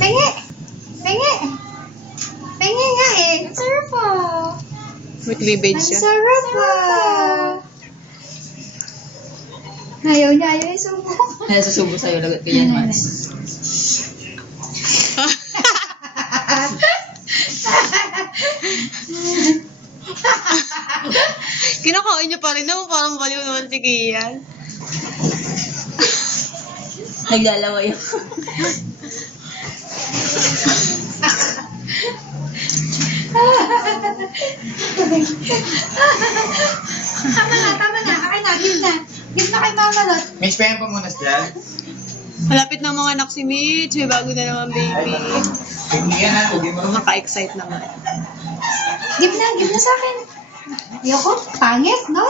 Pengi! Pengi! Pengi nga eh. Ang sarap pa. May cleavage Ang siya. sarap pa. Ayaw niya, ayaw yung subo. Kaya susubo sa'yo, lagot ka yan, Mats. Kinakain niya pa rin naman, parang baliw naman si Kian. Naglalawa yun. Tama na. Akin na, give na. Give na kay Mama Lot. May spam pa muna siya. Malapit na mga anak si Mitch, may bago na naman baby. Hindi yan ha, hindi mo naman. Naka-excite naman. Give na sa akin. Ayoko, pangit. No.